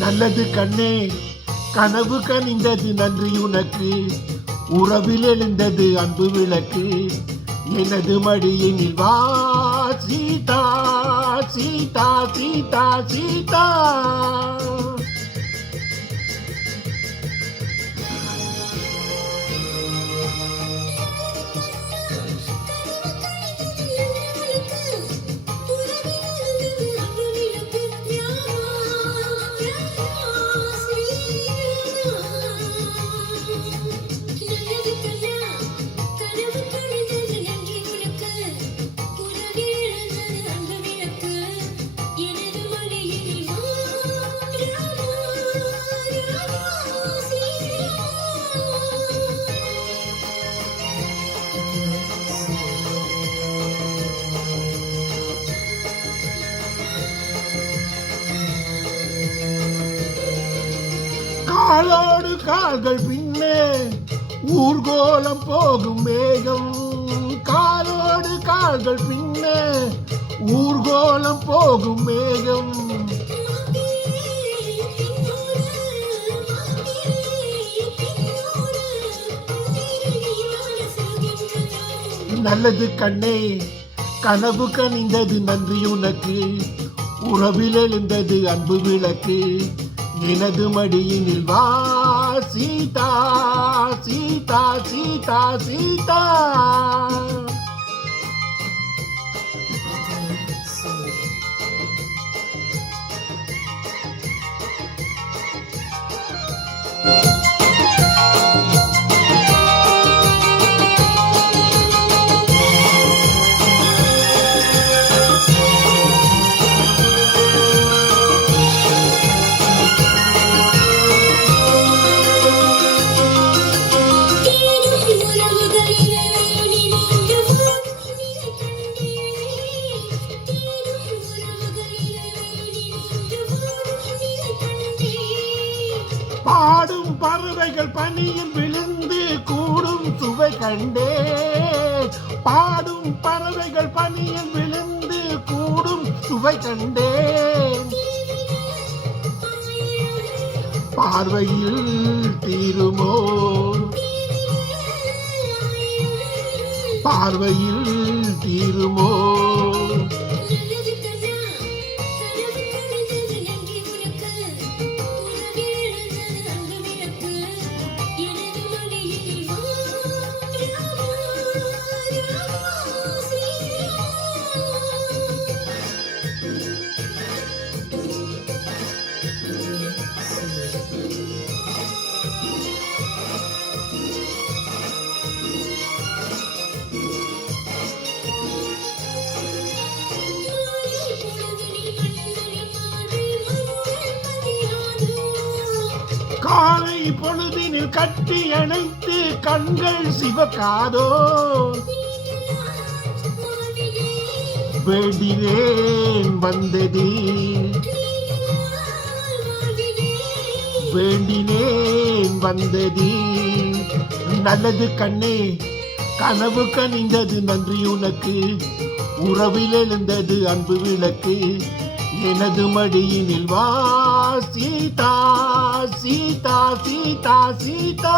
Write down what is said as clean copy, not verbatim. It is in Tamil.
நல்லது கண்ணே, கனவு கனிந்தது நன்றி உனக்கு, உறவில் எழுந்தது அன்பு விளக்கு, எனது மடியினில் வா சீதா சீதா சீதா சீதா. காலோடு கால்கள் பின்னே ஊர்கோலம் போகும் மேகம், காலோடு கால்கள் பின்னே ஊர்கோலம் போகும் மேகம். நல்லது கண்ணே, கனவு கனிந்தது நன்றி உனக்கு, உறவில் எழுந்தது அன்பு விளக்கு, எனது மடியினில் வா சீதா சீதா சீதா சீதா. பாடும் பறவைகள் பனியில் விழுந்து கூடும் சுவை கண்டே, பாடும் பறவைகள் பனியில் விழுந்து கூடும் சுவை கண்டே, பார்வையில் தீருமோ பார்வையில் தீருமோ. காலை பொழுதினில் கட்டி அணைத்து கண்கள் சிவக்காதோ, வேண்டினேன் வந்தது வேண்டினேன் வந்தது. நல்லது கண்ணே, கனவு கனிந்தது நன்றி உனக்கு, உறவில் எழுந்தது அன்பு விளக்கு, எனது மடியினில் வா சீதா சீதா சீதா சீதா.